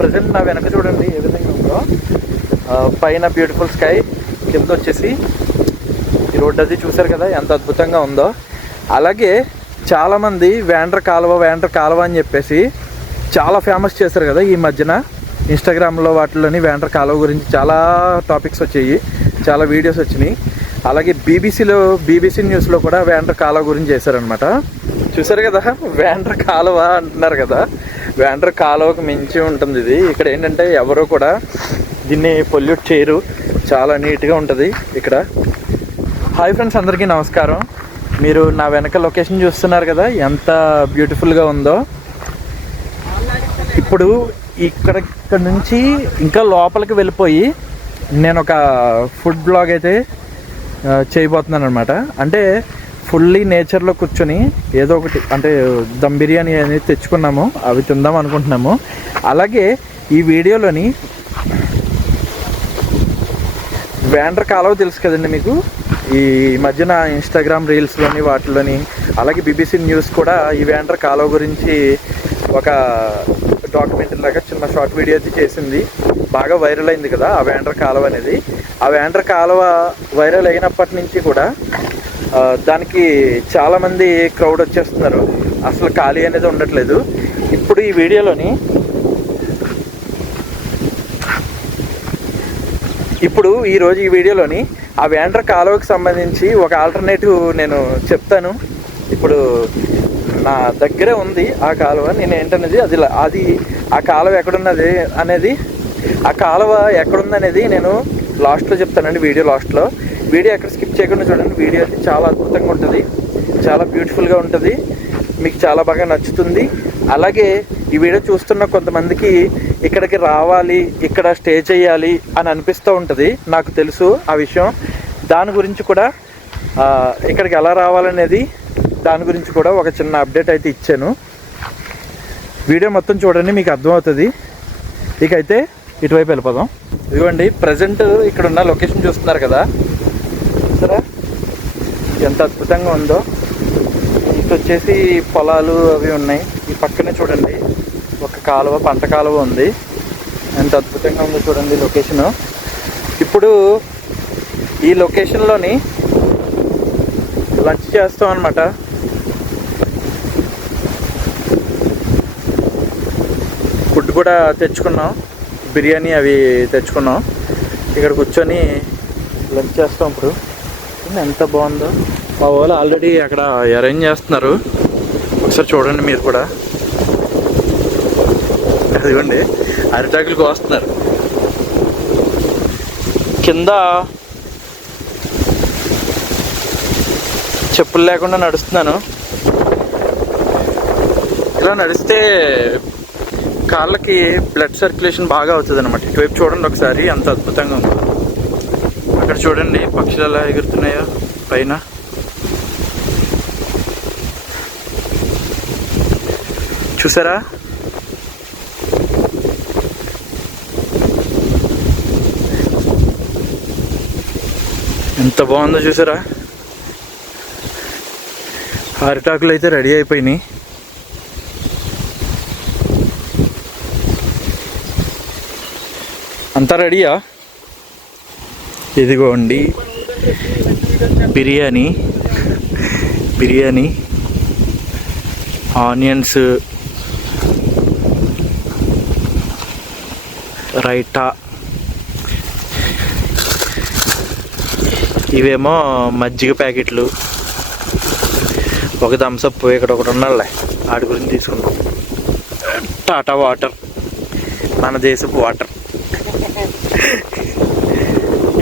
Present నా వెనక చూడండి ఏ విధంగా ఉందో. పైన బ్యూటిఫుల్ స్కై, కింద వచ్చేసి ఈ రోడ్డు అది చూసారు కదా ఎంత అద్భుతంగా ఉందో. అలాగే చాలామంది వేండ్ర కాలువ అని చెప్పేసి చాలా ఫేమస్ చేశారు కదా ఈ మధ్యన. ఇన్స్టాగ్రామ్లో వాటిలోని వేండ్ర కాలువ గురించి చాలా టాపిక్స్ వచ్చాయి, చాలా వీడియోస్ వచ్చినాయి. అలాగే బీబీసీ న్యూస్లో కూడా వేండ్ర కాలువ గురించి చేశారనమాట. చూసారు కదా వేండ్ర కాలువ అంటున్నారు కదా, వేండ్ర కాలువకు మించి ఉంటుంది ఇది. ఇక్కడ ఏంటంటే ఎవరు కూడా దీన్ని పొల్యూట్ చేయరు, చాలా నీట్గా ఉంటుంది ఇక్కడ. హాయ్ ఫ్రెండ్స్, అందరికీ నమస్కారం. మీరు నా వెనక లొకేషన్ చూస్తున్నారు కదా ఎంత బ్యూటిఫుల్గా ఉందో. ఇప్పుడు ఇక్కడ నుంచి ఇంకా లోపలికి వెళ్ళిపోయి నేను ఒక ఫుడ్ బ్లాగ్ అయితే చేయబోతున్నాను అనమాట. అంటే ఫుల్లీ నేచర్లో కూర్చొని ఏదో ఒకటి, అంటే దమ్ బిర్యానీ అనేది తెచ్చుకున్నాము, అవి తిందాం అనుకుంటున్నాము. అలాగే ఈ వీడియోలోని వేండ్ర కాలువ తెలుసు కదండి మీకు, ఈ మధ్యన ఇన్స్టాగ్రామ్ రీల్స్లోని వాటిలోని, అలాగే బీబీసీ న్యూస్ కూడా ఈ వేండ్ర కాలువ గురించి ఒక డాక్యుమెంటరీ లాగా చిన్న షార్ట్ వీడియో అయితే చేసింది. బాగా వైరల్ అయింది కదా ఆ వేండ్ర కాలువ అనేది. ఆ వేండ్ర కాలువ వైరల్ అయినప్పటి నుంచి కూడా దానికి చాలామంది క్రౌడ్ వచ్చేస్తున్నారు, అసలు ఖాళీ అనేది ఉండట్లేదు. ఇప్పుడు ఈ వీడియోలోని ఈరోజు ఈ వీడియోలోని ఆ వేండ్ర కాలువకి సంబంధించి ఒక ఆల్టర్నేటివ్ నేను చెప్తాను. ఇప్పుడు నా దగ్గరే ఉంది ఆ కాలువ. నేను ఏంటనేది అది ఆ కాలువ ఎక్కడున్నది అనేది, ఆ కాలువ ఎక్కడుందనేది నేను లాస్ట్లో చెప్తానండి, వీడియో లాస్ట్లో. వీడియో ఎక్కడ స్కిప్ చేయకుండా చూడండి. వీడియో అయితే చాలా అద్భుతంగా ఉంటుంది, చాలా బ్యూటిఫుల్గా ఉంటుంది, మీకు చాలా బాగా నచ్చుతుంది. అలాగే ఈ వీడియో చూస్తున్న కొంతమందికి ఇక్కడికి రావాలి, ఇక్కడ స్టే చేయాలి అని అనిపిస్తూ ఉంటుంది, నాకు తెలుసు ఆ విషయం. దాని గురించి కూడా ఇక్కడికి ఎలా రావాలనేది, దాని గురించి కూడా ఒక చిన్న అప్డేట్ అయితే ఇచ్చాను. వీడియో మొత్తం చూడండి, మీకు అర్థమవుతుంది. ఇకైతే ఇటువైపు వెళ్ళిపోదాం. ఇదిగోండి ప్రజెంట్ ఇక్కడ ఉన్న లొకేషన్ చూస్తున్నారు కదా, సరే ఎంత అద్భుతంగా ఉందో. ఇటు వచ్చేసి పొలాలు అవి ఉన్నాయి, ఈ పక్కనే చూడండి ఒక కాలువ, పంట కాలువ ఉంది. ఎంత అద్భుతంగా ఉందో చూడండి లొకేషను. ఇప్పుడు ఈ లొకేషన్లోని లంచ్ చేస్తాం అన్నమాట. ఫుడ్ కూడా తెచ్చుకున్నాం, బిర్యానీ అవి తెచ్చుకున్నాం. ఇక్కడ కూర్చొని లంచ్ చేస్తాం. ఇప్పుడు ఎంత బాగుందో. మా వాళ్ళు ఆల్రెడీ అక్కడ అరేంజ్ చేస్తున్నారు, ఒకసారి చూడండి మీరు కూడా. అదిగోండి అరిటాకులు కోస్తున్నారు. కింద చెప్పులు లేకుండా నడుస్తున్నాను. ఇలా నడిస్తే కాళ్ళకి బ్లడ్ సర్క్యులేషన్ బాగా అవుతుంది అనమాట. ఇటువైపు చూడండి ఒకసారి ఎంత అద్భుతంగా ఉందో. అక్కడ చూడండి పక్షులు ఎలా ఎగురుతున్నాయో పైన. చూసారా ఎంత బాగుందో చూసారా. అరిటాకులు అయితే రెడీ అయిపోయినాయి. అంతా రెడీయా? ఇదిగోండి బిర్యానీ, ఆనియన్స్, రైతా, ఇవేమో మజ్జిగ ప్యాకెట్లు, ఒక థమ్సప్ ఇక్కడ ఒకటి ఉండాలి, వాటి గురించి తీసుకున్నాం. టాటా వాటర్, మన దేశపు వాటర్.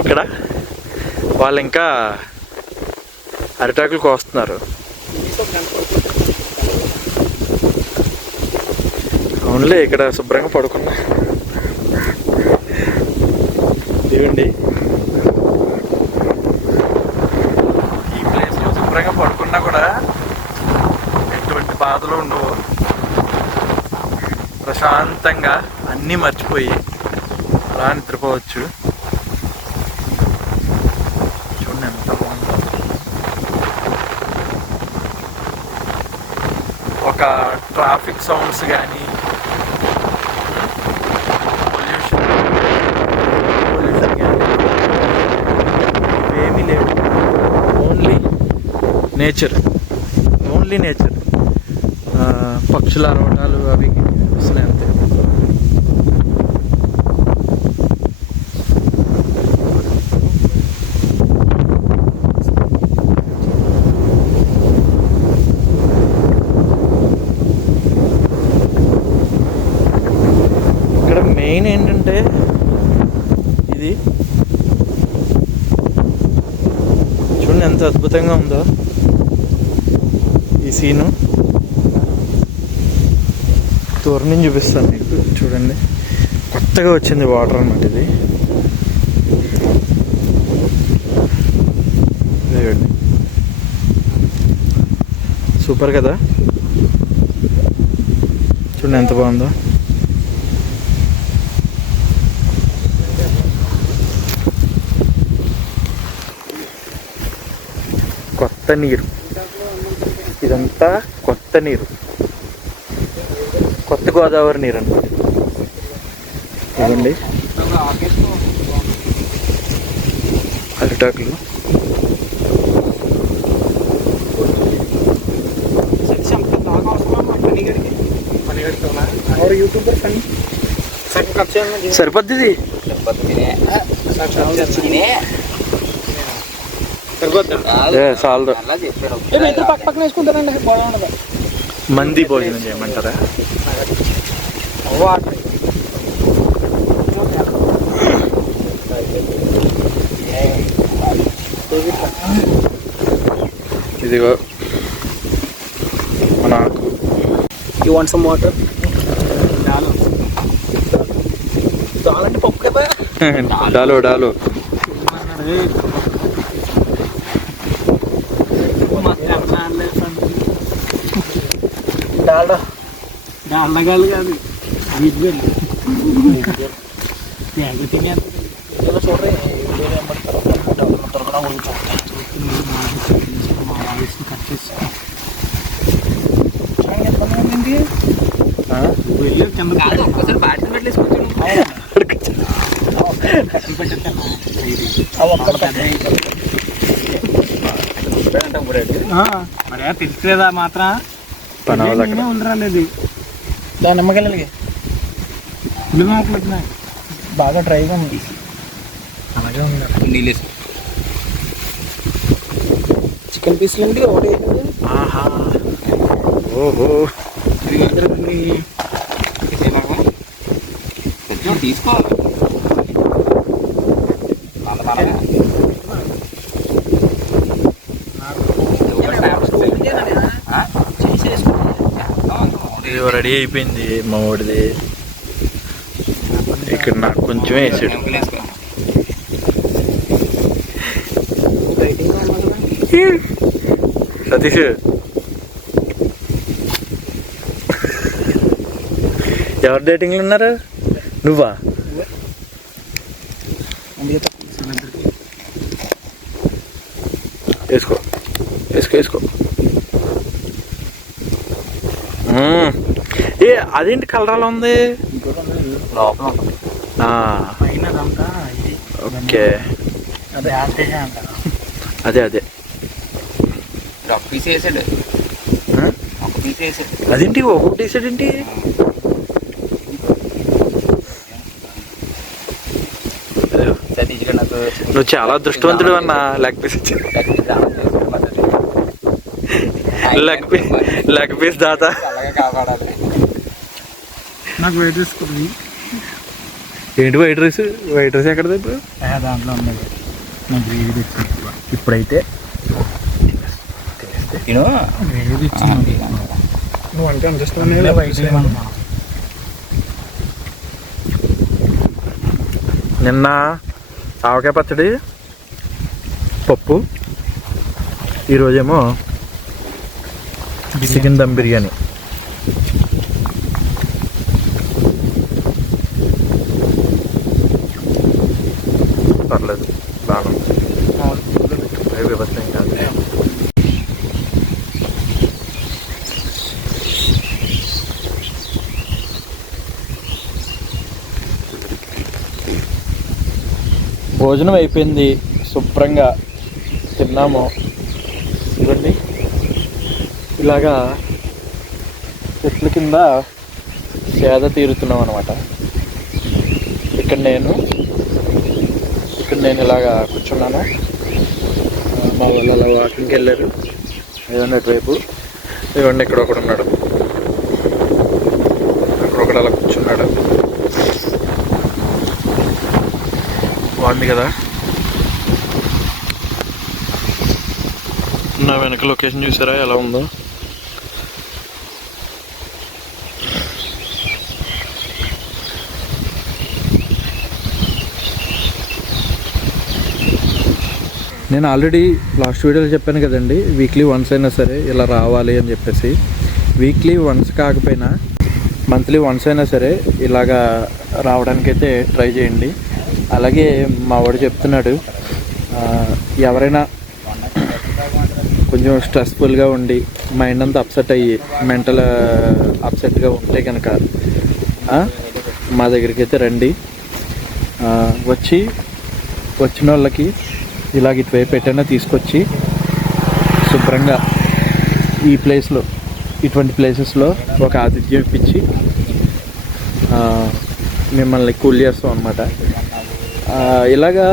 ఇక్కడ వాళ్ళు ఇంకా అరిటాకులు కోస్తున్నారు. అవునులే, ఇక్కడ శుభ్రంగా పడుకున్నా. ఇవ్వండి ఈ ప్లేస్లో శుభ్రంగా పడుకున్నా కూడా ఎటువంటి బాధలు ఉండవు. ప్రశాంతంగా అన్నీ మర్చిపోయి అలా నిద్రపోవచ్చు. చూడండి ఎంత బాగుందో. ఒక ట్రాఫిక్ సౌండ్స్ కానీ నేచర్, ఓన్లీ నేచర్. పక్షుల అరవటాలు అవి అసలు అంతే. ఇక్కడ మెయిన్ ఏంటంటే ఇది చూడండి ఎంత అద్భుతంగా ఉందో ఈ సీను. దూరం నుంచి చూపిస్తాను మీకు, చూడండి. కొత్తగా వచ్చింది వాటర్ అన్నమాట ఇది. చూడండి సూపర్ కదా, చూడండి ఎంత బాగుందో. కొత్త నీరు, ఇదంతా కొత్త నీరు, కొత్త గోదావరి నీరు అన్నమాట. ఇదండి అరిటాకులు. సరిపోద్ది ఇది. చాలు. మంది భోజనం చేయమంటారా? ఇదిగో నాకు యూ వాంట్ సమ్ వాటర్? అంటే పప్పు కదా. డాలో డాలో డాల్డగాలు కాదు, వీటి వెళ్ళి తినే చూడండి. కట్ చేసి వెళ్ళి కింద ఒక్కసారి బాటిల్ పెట్టేసుకొచ్చాను. మరి తెలుసులేదా మాత్రం ఉండరాలేదు. దాని నమ్మకాలకి ఉల్లిమాకులు బాగా డ్రైగా ఉంది. అలాగే ఉంది. నీళ్ళేసి చికెన్ పీసులు అండి ఒకటి. ఆహా, ఓహో, తీసుకోవాలి. రెడీ అయిపోయింది మా వాడిది. ఇక్కడ నాకు కొంచెమే వేసాడు. సతీష్ ఎవరు డేటింగ్లు ఉన్నారు? నువ్వా? వేసుకో వేసుకో వేసుకో. ఏ అదేంటి కలర్ అలా ఉంది? ఓకే, అదే అదే అదేంటి ఒకటి వేసాడేంటి? నువ్వు చాలా అదృష్టవంతుడు అన్న. లెగ్ పీస్ లెగ్ పీస్ దాత. నాకు వైట్ రైస్ ఏంటి? White rice? వైట్ రైస్ ఎక్కడ ఇప్పుడు? దాంట్లో ఉన్నది. నాకు వేడి తెచ్చింది ఇప్పుడైతే. వేడి తెచ్చింది. నువ్వు అంటే అంత వైట్ నిన్న ఆవకాయ పచ్చడి, పప్పు, ఈరోజేమో చికెన్ దమ్ బిర్యానీ. పర్లేదు, బాగుంది. వ్యవస్థ కాదు. భోజనం అయిపోయింది, శుభ్రంగా తిన్నాము. చూడండి ఇలాగా చెట్ల కింద సేద తీరుతున్నాం అనమాట. ఇక్కడ నేను ఇలాగా కూర్చున్నాను. మా వాళ్ళు అలా వాకింగ్కి వెళ్ళారు. ఏదన్నా అటువైపు ఇవ్వండి, ఇక్కడ ఒకడు ఉన్నాడు, అక్కడ ఒకడు అలా కూర్చున్నాడు. బాగుంది కదా. నా వెనక లొకేషన్ చూసారా ఎలా ఉందో. నేను ఆల్రెడీ లాస్ట్ వీడియోలో చెప్పాను కదండి, వీక్లీ వన్స్ అయినా సరే ఇలా రావాలి అని చెప్పేసి. వీక్లీ వన్స్ కాకపోయినా మంత్లీ వన్స్ అయినా సరే ఇలాగా రావడానికైతే ట్రై చేయండి. అలాగే మా వాడు చెప్తున్నాడు, ఎవరైనా కొంచెం స్ట్రెస్ఫుల్గా ఉండి మైండ్ అంతా అప్సెట్ అయ్యి మెంటల్ అప్సెట్గా ఉంటే కనుక మా దగ్గరికి అయితే రండి. వచ్చిన వాళ్ళకి ఇలాగ ఇటువైపు ఎటైనా తీసుకొచ్చి శుభ్రంగా ఈ ప్లేస్లో, ఇటువంటి ప్లేసెస్లో ఒక ఆతిథ్యం ఇప్పించి మిమ్మల్ని కూల్ చేస్తాం అన్నమాట. ఇలాగా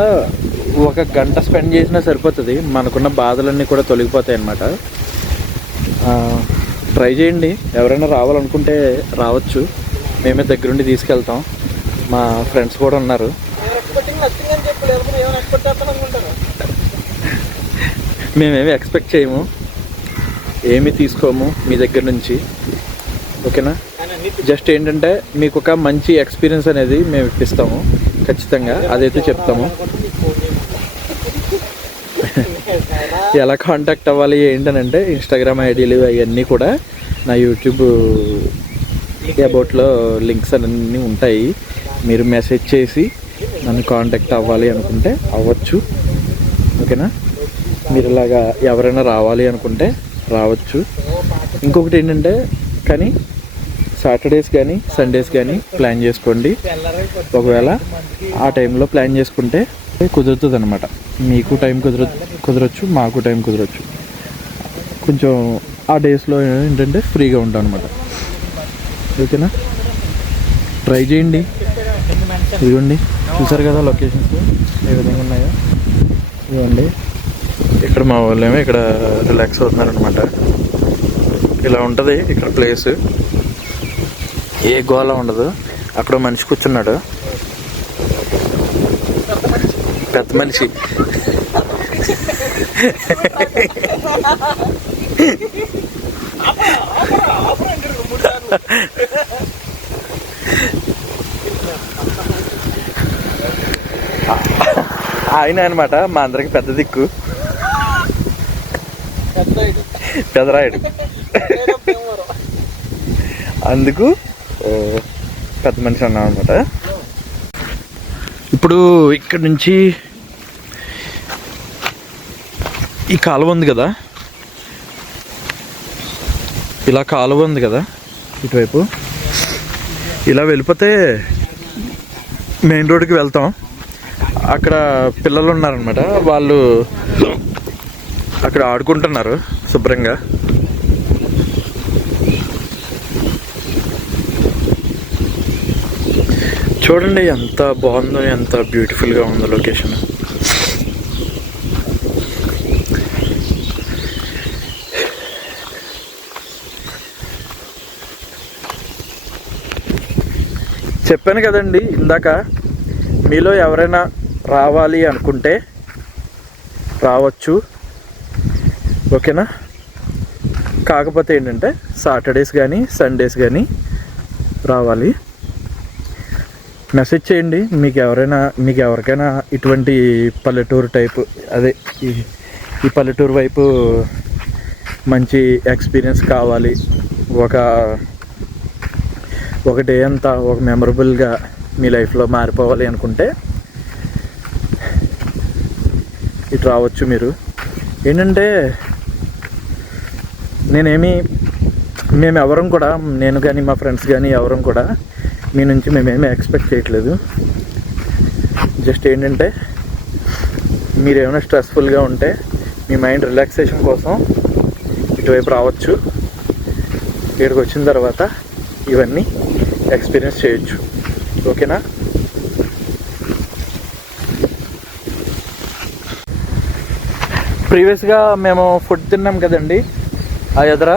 1 గంట స్పెండ్ చేసినా సరిపోతుంది, మనకున్న బాధలన్నీ కూడా తొలగిపోతాయి అన్నమాట. ట్రై చేయండి. ఎవరైనా రావాలనుకుంటే రావచ్చు, మేమే దగ్గరుండి తీసుకెళ్తాం. మా ఫ్రెండ్స్ కూడా ఉన్నారు. మేమేమి ఎక్స్పెక్ట్ చేయము, ఏమీ తీసుకోము మీ దగ్గర నుంచి, ఓకేనా. జస్ట్ ఏంటంటే మీకు ఒక మంచి ఎక్స్పీరియన్స్ అనేది మేము ఇప్పిస్తాము ఖచ్చితంగా, అదైతే చెప్తాము. ఎలా కాంటాక్ట్ అవ్వాలి ఏంటనంటే ఇన్స్టాగ్రామ్ ఐడీలు అవన్నీ కూడా నా యూట్యూబ్ అబౌట్లో లింక్స్ అన్నీ ఉంటాయి. మీరు మెసేజ్ చేసి నన్ను కాంటాక్ట్ అవ్వాలి అనుకుంటే అవ్వచ్చు, ఓకేనా. మీరు ఇలాగా ఎవరైనా రావాలి అనుకుంటే రావచ్చు. ఇంకొకటి ఏంటంటే కానీ సాటర్డేస్ కానీ సండేస్ కానీ ప్లాన్ చేసుకోండి. ఒకవేళ ఆ టైంలో ప్లాన్ చేసుకుంటే కుదురుతుంది అనమాట. మీకు టైం కుదరచ్చు, మాకు టైం కుదరచ్చు. కొంచెం ఆ డేస్లో ఏంటంటే ఫ్రీగా ఉంటాం అనమాట, ఓకేనా. ట్రై చేయండి. ఇదిగోండి, చూసారు కదా లొకేషన్స్ ఏ విధంగా ఉన్నాయో. ఇదిగోండి, ఇక్కడ మా వాళ్ళేమో ఇక్కడ రిలాక్స్ అవుతున్నారనమాట. ఇలా ఉంటుంది ఇక్కడ ప్లేస్, ఏ గోళ ఉండదు. అక్కడ మనిషి కూర్చున్నాడు, పెద్ద మనిషి. ఆయన అనమాట మా అందరికి పెద్ద దిక్కు, పెదరాయుడు. అందుకు పెద్ద మనిషి అన్నాం అనమాట. ఇప్పుడు ఇక్కడ నుంచి ఈ కాలువ ఉంది కదా, ఇలా కాలువ ఉంది కదా ఇటువైపు, ఇలా వెళ్ళిపోతే మెయిన్ రోడ్డుకి వెళ్తాం. అక్కడ పిల్లలు ఉన్నారనమాట, వాళ్ళు అక్కడ ఆడుకుంటున్నారు శుభ్రంగా. చూడండి ఎంత బాగుందో, ఎంత బ్యూటిఫుల్గా ఉందో లొకేషన్. చెప్పాను కదండి ఇందాక, మీలో ఎవరైనా రావాలి అనుకుంటే రావచ్చు, ఓకేనా. కాకపోతే ఏంటంటే సాటర్డేస్ కానీ సండేస్ కానీ రావాలి. మెసేజ్ చేయండి. మీకు ఎవరికైనా ఇటువంటి పల్లెటూరు టైపు, అదే ఈ పల్లెటూరు వైపు మంచి ఎక్స్పీరియన్స్ కావాలి, ఒక డే అంతా ఒక మెమరబుల్గా మీ లైఫ్లో మారిపోవాలి అనుకుంటే ఇటు రావచ్చు మీరు. ఏంటంటే మేము ఎవరం కూడా, నేను కానీ మా ఫ్రెండ్స్ కానీ ఎవరం కూడా మీ నుంచి మేమేమీ ఎక్స్పెక్ట్ చేయట్లేదు. జస్ట్ ఏంటంటే మీరు ఏమైనా స్ట్రెస్ఫుల్గా ఉంటే మీ మైండ్ రిలాక్సేషన్ కోసం ఇటువైపు రావచ్చు. ఇక్కడికి వచ్చిన తర్వాత ఇవన్నీ ఎక్స్పీరియన్స్ చేయొచ్చు. ఓకేనా? ప్రీవియస్గా మేము ఫుడ్ తిన్నాం కదండి, ఆ ఎదుర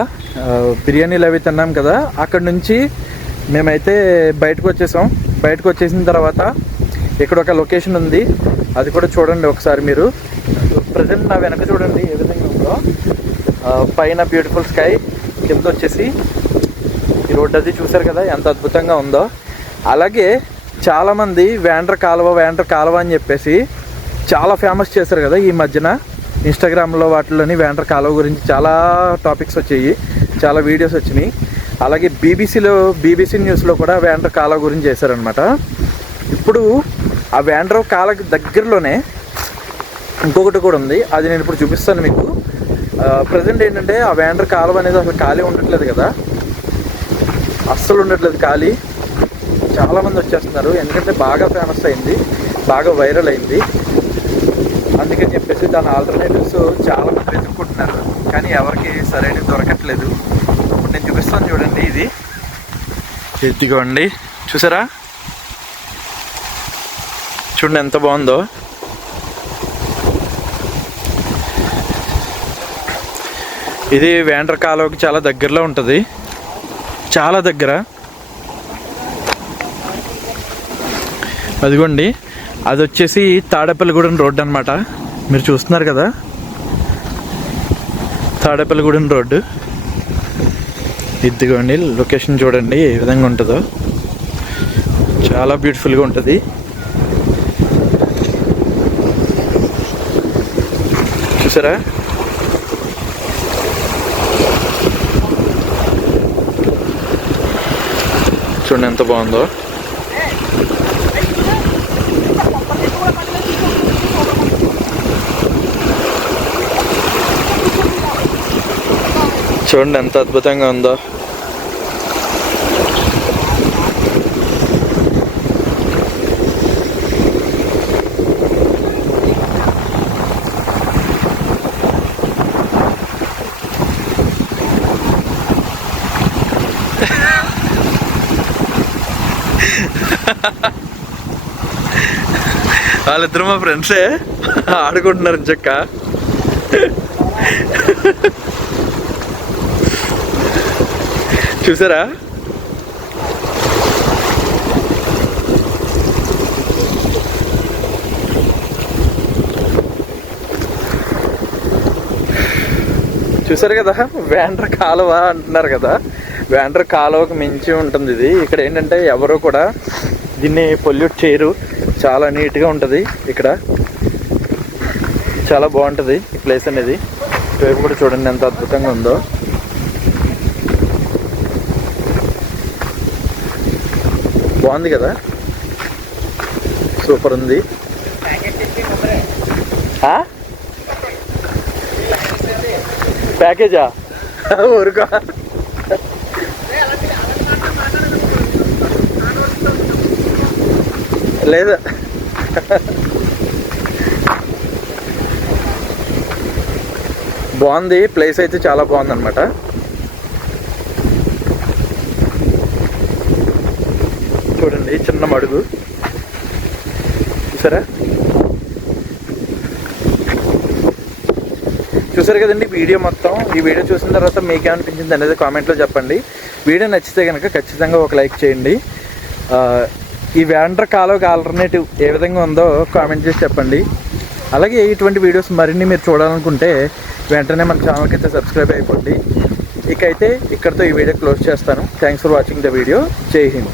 బిర్యానీలు అవి తిన్నాం కదా, అక్కడ నుంచి మేమైతే బయటకు వచ్చేసాం. బయటకు వచ్చేసిన తర్వాత ఇక్కడ ఒక లొకేషన్ ఉంది, అది కూడా చూడండి ఒకసారి మీరు. ప్రజెంట్ నా వెనక చూడండి ఏ విధంగా ఉందో. పైన బ్యూటిఫుల్ స్కై, కింద వచ్చేసి ఈ రోడ్డు అది చూసారు కదా ఎంత అద్భుతంగా ఉందో. అలాగే చాలామంది వేండ్ర కాలువ అని చెప్పేసి చాలా ఫేమస్ చేశారు కదా ఈ మధ్యన. ఇన్స్టాగ్రామ్లో వాటిలోని వేండ్ర కాలువ గురించి చాలా టాపిక్స్ వచ్చాయి, చాలా వీడియోస్ వచ్చినాయి. అలాగే బీబీసీ న్యూస్లో కూడా వేండ్ర కాలువ గురించి చేశారనమాట. ఇప్పుడు ఆ వేండ్ర కాలువకి దగ్గరలోనే ఇంకొకటి కూడా ఉంది, అది నేను ఇప్పుడు చూపిస్తాను మీకు. ప్రజెంట్ ఏంటంటే ఆ వేండ్ర కాలువ అనేది అసలు ఖాళీ ఉండట్లేదు కదా, అస్సలు ఉండట్లేదు ఖాళీ. చాలామంది వచ్చేస్తున్నారు, ఎందుకంటే బాగా ఫేమస్ అయింది, బాగా వైరల్ అయింది. అందుకని చెప్పేసి దాని ఆల్టర్నేటివ్స్ చాలామంది వెతుక్కుంటున్నారు, కానీ ఎవరికి సరైనది దొరకట్లేదు. ఇప్పుడు నేను చూపిస్తాను చూడండి. ఇది ఎత్తికోండి, చూసారా? చూడండి ఎంత బాగుందో. ఇది వేండ్ర కాలువకి చాలా దగ్గరలో ఉంటుంది, చాలా దగ్గర. అదిగోండి, అది వచ్చేసి తాడేపల్లిగూడెం రోడ్డు అనమాట. మీరు చూస్తున్నారు కదా, తాడేపల్లిగూడెం రోడ్డు. ఇదిగోండి లొకేషన్ చూడండి ఏ విధంగా ఉంటుందో, చాలా బ్యూటిఫుల్గా ఉంటుంది. చూసారా? చూడండి ఎంత బాగుందో. చూడండి ఎంత అద్భుతంగా ఉందో. వాళ్ళిద్దరు మా ఫ్రెండ్సే ఆడుకుంటున్నారు చెక్క. చూసారా? చూసారు కదా, వేండ్ర కాలువ అంటున్నారు కదా, వేండ్ర కాలువకు మించి ఉంటుంది ఇది. ఇక్కడ ఏంటంటే ఎవరు కూడా దీన్ని పొల్యూట్ చేయరు, చాలా నీట్గా ఉంటుంది. ఇక్కడ చాలా బాగుంటుంది ఈ ప్లేస్ అనేది. ఇటువైపు కూడా చూడండి ఎంత అద్భుతంగా ఉందో. బాగుంది కదా, సూపర్ ఉంది. ప్యాకేజా? ఊరుకో. లేదు, బాగుంది ప్లేస్ అయితే, చాలా బాగుంది అనమాట. చూడండి చిన్న మడుగు, చూసారా? చూసారు కదండి వీడియో మొత్తం. ఈ వీడియో చూసిన తర్వాత మీకు ఏమనిపించింది అనేది కామెంట్లో చెప్పండి. వీడియో నచ్చితే కనుక ఖచ్చితంగా ఒక లైక్ చేయండి. ఈ వేండ్ర కాలువకి ఆల్టర్నేటివ్ ఏ విధంగా ఉందో కామెంట్ చేసి చెప్పండి. అలాగే ఇటువంటి వీడియోస్ మరిన్ని మీరు చూడాలనుకుంటే వెంటనే మన ఛానల్కి అయితే సబ్స్క్రైబ్ అయిపోండి. ఇకైతే ఇక్కడితో ఈ వీడియో క్లోజ్ చేస్తాను. Thanks for watching the video. జై హింద్.